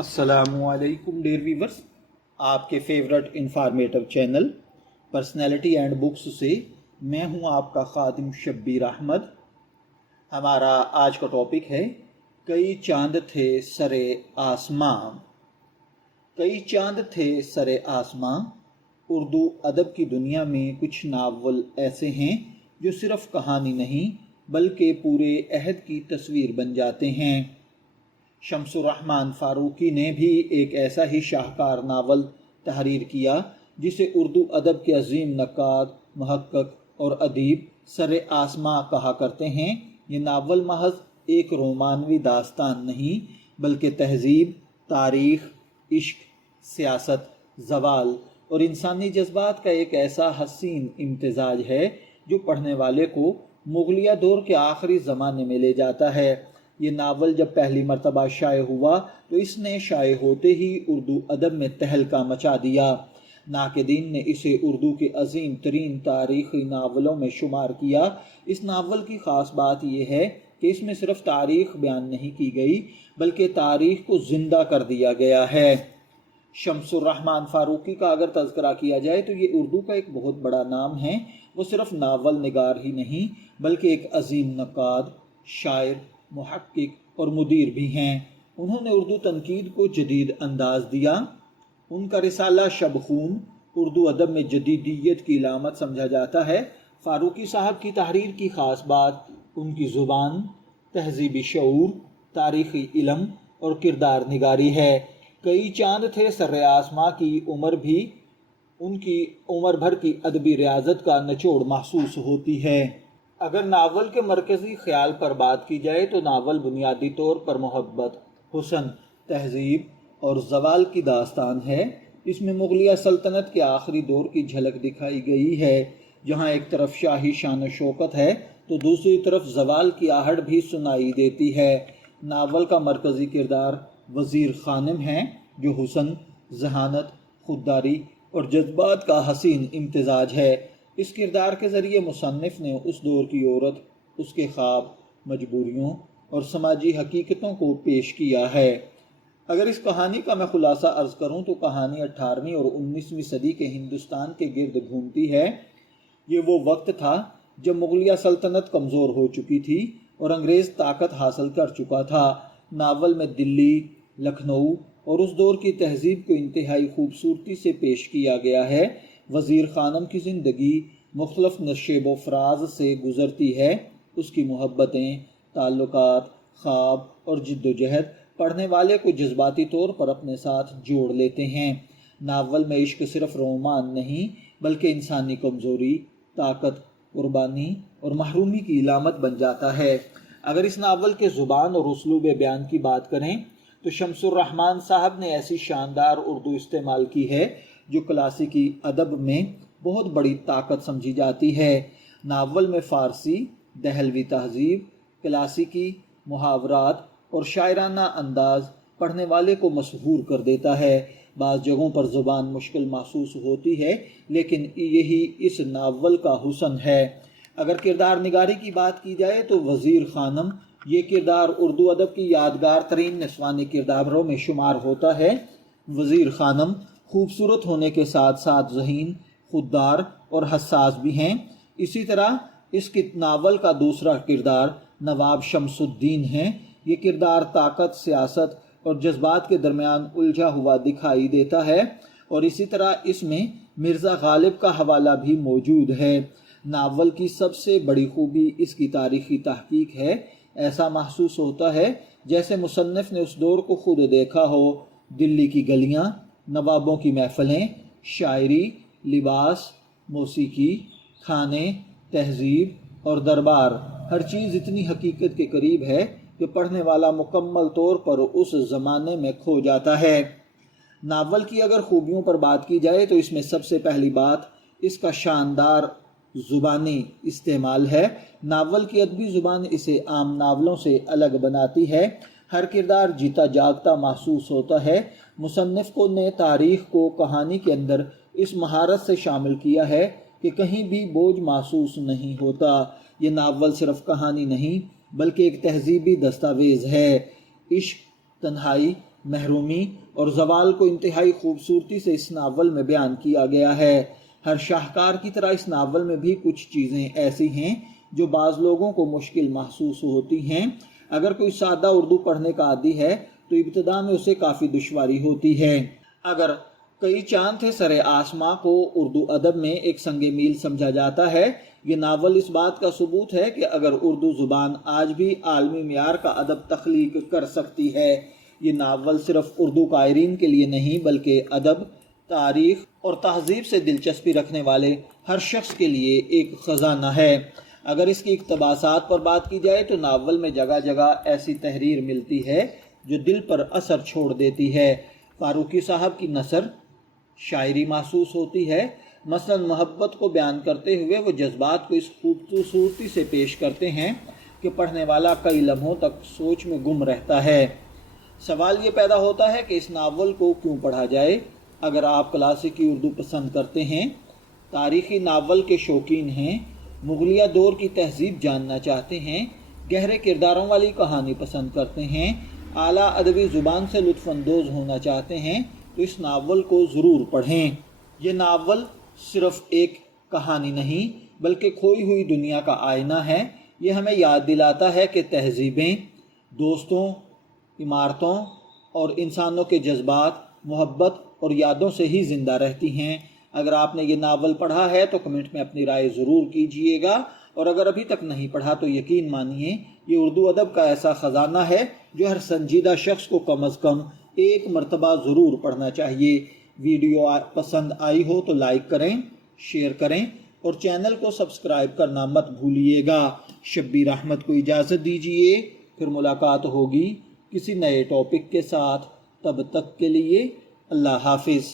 السلام علیکم dear viewers, آپ کے favourite informative channel personality and books سے میں ہوں آپ کا خادم شبیر احمد۔ ہمارا آج کا ٹاپک ہے کئی چاند تھے سر آسماں۔ کئی چاند تھے سر آسماں۔ اردو ادب کی دنیا میں کچھ ناول ایسے ہیں جو صرف کہانی نہیں بلکہ پورے عہد کی تصویر بن جاتے ہیں۔ شمس الرحمن فاروقی نے بھی ایک ایسا ہی شاہکار ناول تحریر کیا جسے اردو ادب کے عظیم نقاد، محقق اور ادیب سر آسماں کہا کرتے ہیں۔ یہ ناول محض ایک رومانوی داستان نہیں بلکہ تہذیب، تاریخ، عشق، سیاست، زوال اور انسانی جذبات کا ایک ایسا حسین امتزاج ہے جو پڑھنے والے کو مغلیہ دور کے آخری زمانے میں لے جاتا ہے۔ یہ ناول جب پہلی مرتبہ شائع ہوا تو اس نے شائع ہوتے ہی اردو ادب میں تہلکہ مچا دیا۔ ناقدین نے اسے اردو کے عظیم ترین تاریخی ناولوں میں شمار کیا۔ اس ناول کی خاص بات یہ ہے کہ اس میں صرف تاریخ بیان نہیں کی گئی بلکہ تاریخ کو زندہ کر دیا گیا ہے۔ شمس الرحمن فاروقی کا اگر تذکرہ کیا جائے تو یہ اردو کا ایک بہت بڑا نام ہے۔ وہ صرف ناول نگار ہی نہیں بلکہ ایک عظیم نقاد، شاعر، محقق اور مدیر بھی ہیں۔ انہوں نے اردو تنقید کو جدید انداز دیا۔ ان کا رسالہ شب خون اردو ادب میں جدیدیت کی علامت سمجھا جاتا ہے۔ فاروقی صاحب کی تحریر کی خاص بات ان کی زبان، تہذیبی شعور، تاریخی علم اور کردار نگاری ہے۔ کئی چاند تھے سر آسماں کی عمر بھی ان کی عمر بھر کی ادبی ریاضت کا نچوڑ محسوس ہوتی ہے۔ اگر ناول کے مرکزی خیال پر بات کی جائے تو ناول بنیادی طور پر محبت، حسن، تہذیب اور زوال کی داستان ہے۔ اس میں مغلیہ سلطنت کے آخری دور کی جھلک دکھائی گئی ہے، جہاں ایک طرف شاہی شان و شوکت ہے تو دوسری طرف زوال کی آہٹ بھی سنائی دیتی ہے۔ ناول کا مرکزی کردار وزیر خانم ہے جو حسن، ذہانت، خودداری اور جذبات کا حسین امتزاج ہے۔ اس کردار کے ذریعے مصنف نے اس دور کی عورت، اس کے خواب، مجبوریوں اور سماجی حقیقتوں کو پیش کیا ہے۔ اگر اس کہانی کا میں خلاصہ عرض کروں تو کہانی 18ویں اور 19ویں صدی کے ہندوستان کے گرد گھومتی ہے۔ یہ وہ وقت تھا جب مغلیہ سلطنت کمزور ہو چکی تھی اور انگریز طاقت حاصل کر چکا تھا۔ ناول میں دلی، لکھنؤ اور اس دور کی تہذیب کو انتہائی خوبصورتی سے پیش کیا گیا ہے۔ وزیر خانم کی زندگی مختلف نشیب و فراز سے گزرتی ہے۔ اس کی محبتیں، تعلقات، خواب اور جد و جہد پڑھنے والے کو جذباتی طور پر اپنے ساتھ جوڑ لیتے ہیں۔ ناول میں عشق صرف رومان نہیں بلکہ انسانی کمزوری، طاقت، قربانی اور محرومی کی علامت بن جاتا ہے۔ اگر اس ناول کے زبان اور اسلوب بیان کی بات کریں تو شمس الرحمن صاحب نے ایسی شاندار اردو استعمال کی ہے جو کلاسیکی ادب میں بہت بڑی طاقت سمجھی جاتی ہے۔ ناول میں فارسی، دہلوی تہذیب، کلاسیکی محاورات اور شاعرانہ انداز پڑھنے والے کو مسحور کر دیتا ہے۔ بعض جگہوں پر زبان مشکل محسوس ہوتی ہے لیکن یہی اس ناول کا حسن ہے۔ اگر کردار نگاری کی بات کی جائے تو وزیر خانم یہ کردار اردو ادب کی یادگار ترین نسوانی کرداروں میں شمار ہوتا ہے۔ وزیر خانم خوبصورت ہونے کے ساتھ ساتھ ذہین، خوددار اور حساس بھی ہیں۔ اسی طرح اس کی ناول کا دوسرا کردار نواب شمس الدین ہے۔ یہ کردار طاقت، سیاست اور جذبات کے درمیان الجھا ہوا دکھائی دیتا ہے، اور اسی طرح اس میں مرزا غالب کا حوالہ بھی موجود ہے۔ ناول کی سب سے بڑی خوبی اس کی تاریخی تحقیق ہے۔ ایسا محسوس ہوتا ہے جیسے مصنف نے اس دور کو خود دیکھا ہو۔ دلی کی گلیاں، نوابوں کی محفلیں، شاعری، لباس، موسیقی، کھانے، تہذیب اور دربار، ہر چیز اتنی حقیقت کے قریب ہے کہ پڑھنے والا مکمل طور پر اس زمانے میں کھو جاتا ہے۔ ناول کی اگر خوبیوں پر بات کی جائے تو اس میں سب سے پہلی بات اس کا شاندار زبانی استعمال ہے۔ ناول کی ادبی زبان اسے عام ناولوں سے الگ بناتی ہے۔ ہر کردار جیتا جاگتا محسوس ہوتا ہے۔ مصنف نے تاریخ کو کہانی کے اندر اس مہارت سے شامل کیا ہے کہ کہیں بھی بوجھ محسوس نہیں ہوتا۔ یہ ناول صرف کہانی نہیں بلکہ ایک تہذیبی دستاویز ہے۔ عشق، تنہائی محرومی اور زوال کو انتہائی خوبصورتی سے اس ناول میں بیان کیا گیا ہے۔ ہر شاہکار کی طرح اس ناول میں بھی کچھ چیزیں ایسی ہیں جو بعض لوگوں کو مشکل محسوس ہوتی ہیں۔ اگر کوئی سادہ اردو پڑھنے کا عادی ہے تو ابتدا میں اسے کافی دشواری ہوتی ہے۔ اگر کئی چاند تھے سر آسماں کو اردو ادب میں ایک سنگ میل سمجھا جاتا ہے، یہ ناول اس بات کا ثبوت ہے کہ اگر اردو زبان آج بھی عالمی معیار کا ادب تخلیق کر سکتی ہے۔ یہ ناول صرف اردو قائرین کے لیے نہیں بلکہ ادب، تاریخ اور تہذیب سے دلچسپی رکھنے والے ہر شخص کے لیے ایک خزانہ ہے۔ اگر اس کی اقتباسات پر بات کی جائے تو ناول میں جگہ جگہ ایسی تحریر ملتی ہے جو دل پر اثر چھوڑ دیتی ہے۔ فاروقی صاحب کی نثر شاعری محسوس ہوتی ہے۔ مثلا محبت کو بیان کرتے ہوئے وہ جذبات کو اس خوبصورتی سے پیش کرتے ہیں کہ پڑھنے والا کئی لمحوں تک سوچ میں گم رہتا ہے۔ سوال یہ پیدا ہوتا ہے کہ اس ناول کو کیوں پڑھا جائے؟ اگر آپ کلاسیکی اردو پسند کرتے ہیں، تاریخی ناول کے شوقین ہیں، مغلیہ دور کی تہذیب جاننا چاہتے ہیں، گہرے کرداروں والی کہانی پسند کرتے ہیں، اعلیٰ ادبی زبان سے لطف اندوز ہونا چاہتے ہیں تو اس ناول کو ضرور پڑھیں۔ یہ ناول صرف ایک کہانی نہیں بلکہ کھوئی ہوئی دنیا کا آئینہ ہے۔ یہ ہمیں یاد دلاتا ہے کہ تہذیبیں دوستوں، عمارتوں اور انسانوں کے جذبات، محبت اور یادوں سے ہی زندہ رہتی ہیں۔ اگر آپ نے یہ ناول پڑھا ہے تو کمنٹ میں اپنی رائے ضرور کیجئے گا، اور اگر ابھی تک نہیں پڑھا تو یقین مانیے یہ اردو ادب کا ایسا خزانہ ہے جو ہر سنجیدہ شخص کو کم از کم ایک مرتبہ ضرور پڑھنا چاہیے۔ ویڈیو پسند آئی ہو تو لائک کریں، شیئر کریں اور چینل کو سبسکرائب کرنا مت بھولیے گا۔ شبیر احمد کو اجازت دیجیے، پھر ملاقات ہوگی کسی نئے ٹاپک کے ساتھ۔ تب تک کے لیے اللہ حافظ۔